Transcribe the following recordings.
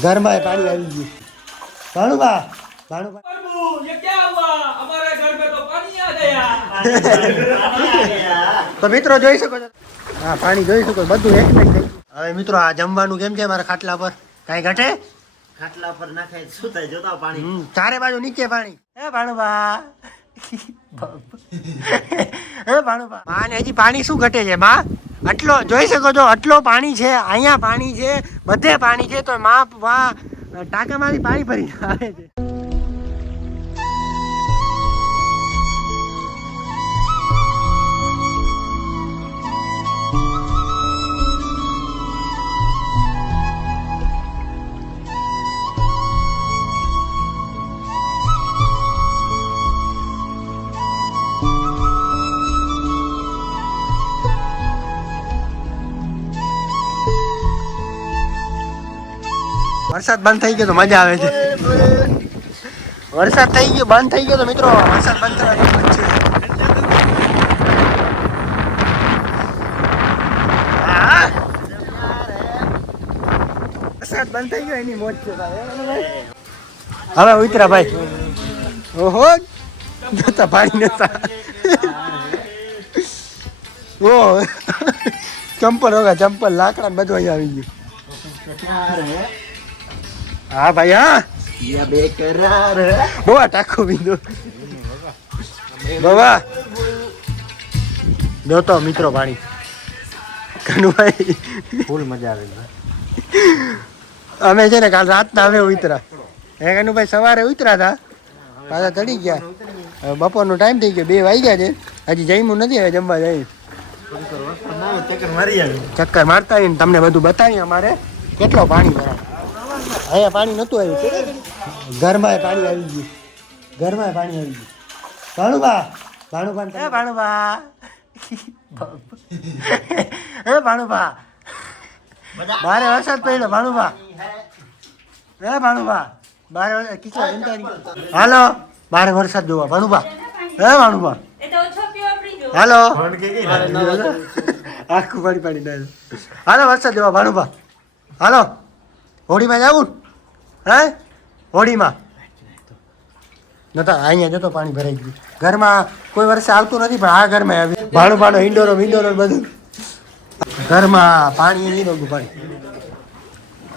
ઘરમાં પાણી આવી ગયું ભાણુબા ભાણુબા प्रभु ये क्या हुआ हमारे घर में तो पानी आ गया તો મિત્રો જોઈ શકો છો હા પાણી જોઈ શકો બધું એક ને થઈ હવે મિત્રો આ જમવાનું કેમ છે મારા ખાટલા પર કાંઈ ઘટે ખાટલા પર નાખાય શું થાય જોતા પાણી ચારે બાજુ નીચે પાણી હે ભાણુબા હે ભાણુબા માને હજી પાણી શું ઘટે છે માં આટલો જોઈ શકો છો આટલો પાણી છે અહીંયા પાણી છે બધે પાણી છે તો માં ટાંકામાંથી પાણી ભરીને આવે છે વરસાદ બંધ થઈ ગયો તો મજા આવે છે વરસાદ થઈ ગયો બંધ થઈ ગયો તો મિત્રો વરસાદ બંધ થવાની છે વરસાદ બંધ થઈ ગયો એની મોજ છે હવે ઉતરા ભાઈ ઓહો જતા પાણી નતા ઓ ચંપલ હોગા ચંપલ લાકડા બધું અહીંયા આવી ગયું હા ભાઈ હા યા બેકરાર બોવા ટાકો બીજો બાબા જોતો મિત્રો પાણી કનુભાઈ ફૂલ મજા આવે અમે છે ને કાલ રાતના અમે ઉતરા હે કનુભાઈ સવારે ઉતરા હતા પાછા ચડી ગયા હવે બપોરનો ટાઈમ થઈ ગયો 2 વાગ્યા છે હજી જમ્યું નથી હવે જમવા જાય ચક્કર મારતા આવીને તમને બધું બતાવીએ અમારે કેટલો પાણી ભરાય અહીંયા પાણી નતું આવ્યું ઘરમાં પાણી આવી ગયું ઘરમાં પાણી આવી ગયું ભાણુબા ભાણુબા હે ભાણુબા હે ભાણુબા બારે વરસાદ પડ્યો ભાણુબા હે ભાણુબા બારે વરસાદ કિચવા ચિંતાની હાલો બારે વરસાદ જોવા ભાણુબા હે ભાણુબા હાલો આખું પાણી પાણી ડાય હાલો વરસાદ જોવા ભાણુબા હાલો હોળીમાં જવું હે હોળીમાં નતા અહીંયા જતો પાણી ભરાઈ ગયું ઘરમાં કોઈ વર્ષે આવતું નથી પણ આ ઘરમાં આવ્યું ભાણું ભાણું ઇન્ડોરો વિન્ડોરો બધું ઘરમાં પાણી નહીં નહોતું પાણી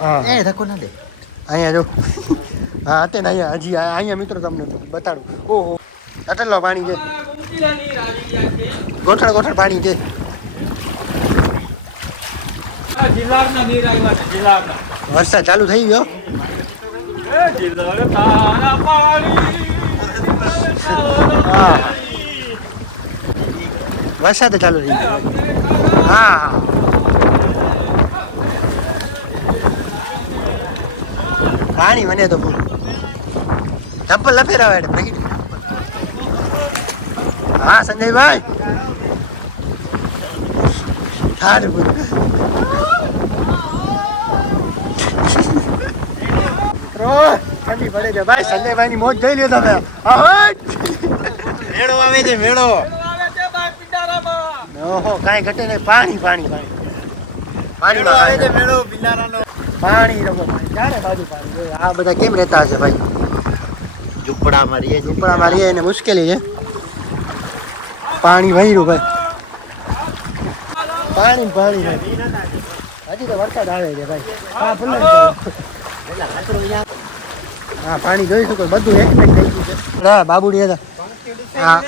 હા એ ધક્કો ના દે અહીંયા જો હા અત્યારે અહીંયા હજી અહીંયા મિત્રો તમને બતાડું ઓહો આટલો પાણી છે ગોઠણ ગોઠણ પાણી છે જિલ્લાના નીર આવ્યા છે જિલ્લાના વરસાદ ચાલુ થઈ ગયો એ જિલ્લાર તારા પાણી હા વરસાદ ચાલુ થઈ ગયો હા પાણી મને તો ફૂલ ચપ્પલ લફેરાવે હા સંજયભાઈ સારું બોલ ઠંડી પડે છે ભાઈ સંજયભાઈ ની મોજ જોઈ લ્યો તમે મેળો આવે છે મેળો આવે છે બાર પિંડારામાં ઓહો કાંઈ ઘટે નહીં પાણી પાણી પાણી મેળો આવે છે મેળો બિલારાનો પાણી રમો ચારે બાજુ પાણી આ બધા કેમ રહેતા હશે ભાઈ ઝૂંપડામાં રહીએ છીએ ઝૂંપડામાં રહીએ એને મુશ્કેલી છે પાણી વહીરું ભાઈ પાણી પાણી હજી તો વરસાદ આવે છે ભાઈ હા ભૂલે હા પાણી જોઈ શકો બધું એક થઈ ગયું છે હા બાબુડી હતા હા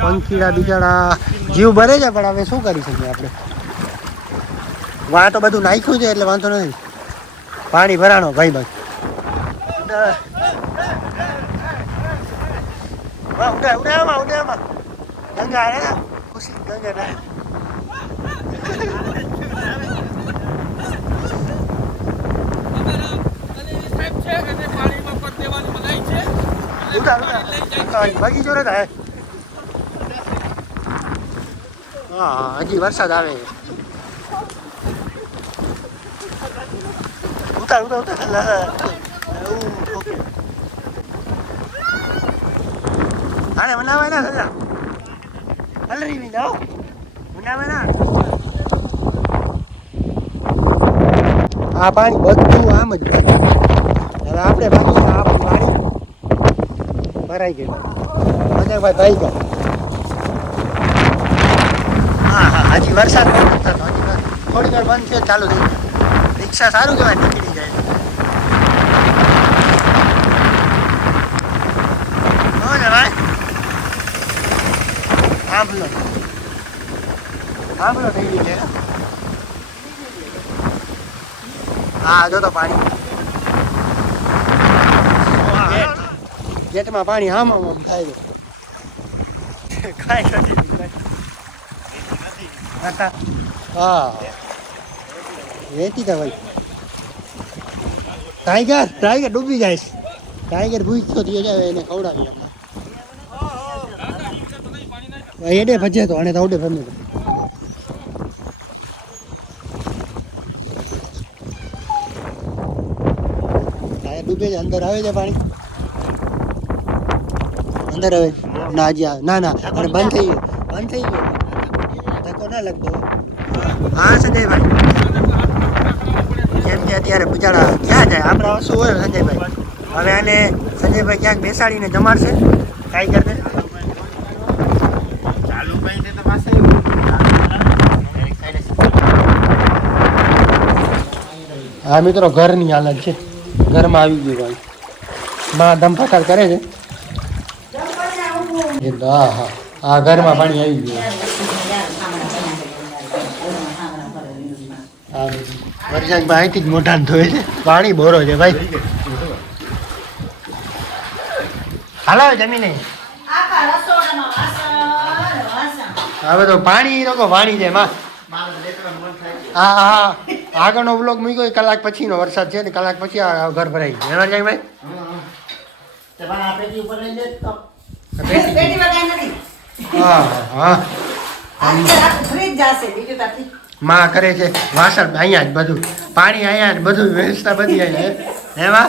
પંખીડા બિચારા જીવ ભરે છે પણ હવે શું કરી શકીએ આપણે વાં તો બધું નાખ્યું છે એટલે વાંધો નથી પાણી ભરાણો ભાઈ ભાઈ ઉડામાં ગંગા હે ખુશી ગંગા ના બગીચો ને થાય હા હજી વરસાદ આવે ઉતાર ઉતાર ઉતાર અરે બનાવે ના દાદા હલરી ની જાઓ બનાવે ના આ પાણી બધું આમ જ ભાગી હવે આપણે ભાગી આપણું પાણી ભરાઈ ગયું ભાઈ ભાઈ ગયા હા હા હજી વરસાદ પણ નથી થતો હજી થોડી વાર બંધ છે ચાલુ થઈ જાય રિક્ષા સારું કહેવાય નીકળી જાય હો ને ભાઈ સાંભળો થઈ ગયું છે હા જો તો પાણી ગેટમાં પાણી આમ થાય છે કાંઈ નથી હા વેતી તા ભાઈ ટાઈગર ડૂબી જાય છે ટાઈગર ભૂખ્યો થયો જાય એને ખવડાવી હમણાં એડે ભજે તો અને તવડે ફમે તો ટાયર ડૂબે છે અંદર આવે છે પાણી અંદર આવે ના હજી ના ના અને બંધ થઈ ગયો ધક્કો ના લાગતો હા સંજયભાઈ કેમ કે અત્યારે બિચારા ક્યાં જાય આપણા વસ્તુ હોય સંજયભાઈ હવે આને સંજયભાઈ ક્યાંક બેસાડીને જમાડશે ટાઈગરને ચાલુ કઈ તો પાસે હા મિત્રો ઘરની હાલત છે ઘરમાં આવી ગયું ભાઈ માં ધમફાકાર કરે છે હા હા હા ઘરમાં પાણી આવી ગયું વરસાદમાં અહીંથી જ મોઢાને ધોય છે પાણી બોરો છે ભાઈ હાલો જમીને હવે તો પાણી લોકો પાણી છે માં હા હા આગળનો બ્લોક મૂક્યો કલાક પછીનો વરસાદ છે ને કલાક પછી આ ઘર ભરાઈ ગયું એમાં જાય ભાઈ હા હા માં કરે છે વાસણ અહીંયા જ બધું પાણી અહીંયા જ બધું વ્યવસ્થા બધી અહીંયા એમાં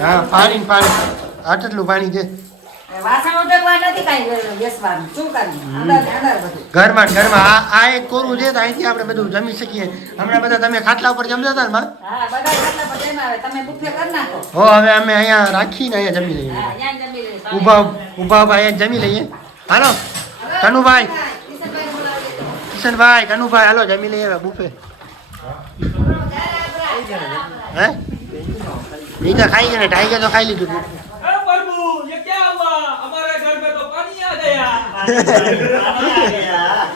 હા પાણી આટલું પાણી છે ઘરમાં આ એક કોરું છે તો અહીંથી આપણે બધું જમી શકીએ હમણાં બધા તમે ખાટલા ઉપર જમતા હતા ને માં હો હવે અમે અહીંયા રાખીને અહીંયા જમી લઈએ ઊભા અહીંયા જમી લઈએ હાલો કનુભાઈ કિશનભાઈ કનુભાઈ હાલો જમી લઈએ બુફે હે એ તો ખાઈ ગયા ને ટાઈગર તો ખાઈ લીધું अरे प्रभु ये क्या हुआ हमारे घर में तो पानी आ गया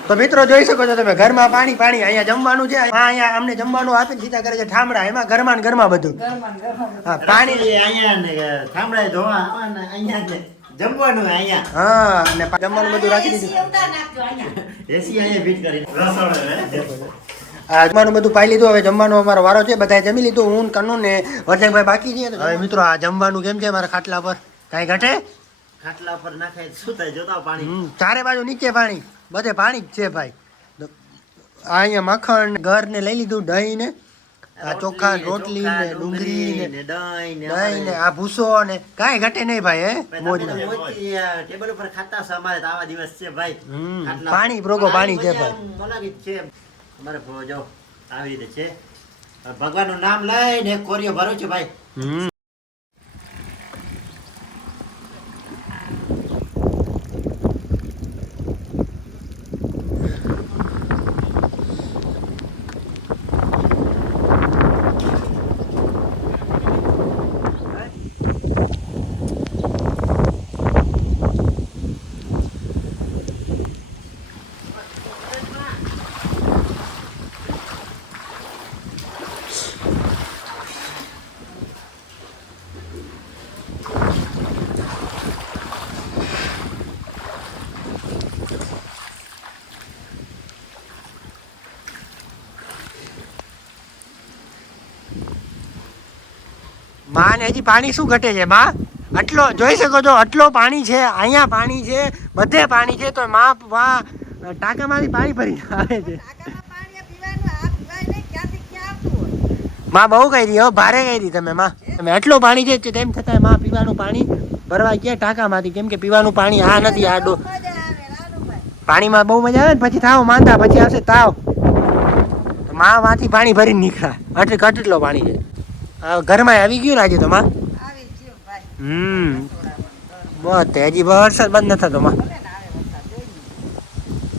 તો મિત્રો જોઈ શકો છો તમે ઘરમાં પાણી અહીંયા જમવાનું છે અહીંયા અમને જમવાનું આપીને સીધા કરે છે ઠામડા એમાં ઘરમાં ને ઘરમાં બધું હા પાણી અહીંયા થાંભળાય ધોવા આવવાના અહીંયા જમવાનું અહીંયા હા અને જમવાનું બધું રાખી દીધું એસી અહીંયા ફિટ કરી રસોડો આ જમવાનું બધું પાઈ લીધું હવે જમવાનો અમારો વારો છે બધાએ જમી લીધું હું કનુ ને વર્ધકભાઈ બાકી છે હવે મિત્રો આ જમવાનું કેમ છે મારા ખાટલા પર કાંઈ ઘટે ખાટલા પર નાખાય શું થાય જોતા પાણી ચારે બાજુ નીચે પાણી બધે પાણી જ છે ભાઈ આ અહીંયા મખણ ઘર ને લઈ લીધું દહીં ને આ ચોખા રોટલી ને ડુંગળી ને દહીં ને આ ભૂસો ને કાંઈ ઘટે નહીં ભાઈ હે મોજ ટેબલ ઉપર ખાતા છે અમારે આવા દિવસ છે ભાઈ પાણી પ્રોગો પાણી છે ભાઈ છે અમારે જો આવી રીતે છે ભગવાનનું નામ લઈને કોરિયો ભરો છે ભાઈ માં ને હજી પાણી શું ઘટે છે માં આટલો જોઈ શકો છો આટલો પાણી છે અહીંયા પાણી છે બધે પાણી છે તો માં ટાંકામાંથી પાણી ભરીને આવે છે માં બહુ કરી હો ભારે કરી તમે માં તમે આટલું પાણી છે તેમ છતાં માં પીવાનું પાણી ભરવા ગયા ટાંકામાંથી કેમ કે પીવાનું પાણી આ નથી આડો પાણીમાં બહુ મજા આવે ને પછી થાવ માંદા પછી આવશે તાવ માં માંથી પાણી ભરીને નીકળ્યા કેટલો પાણી છે ઘરમાં આવી ગયું ને આજે તો માં આવી ગયું ભાઈ બસ હજી વરસાદ બંધ ન થતો માં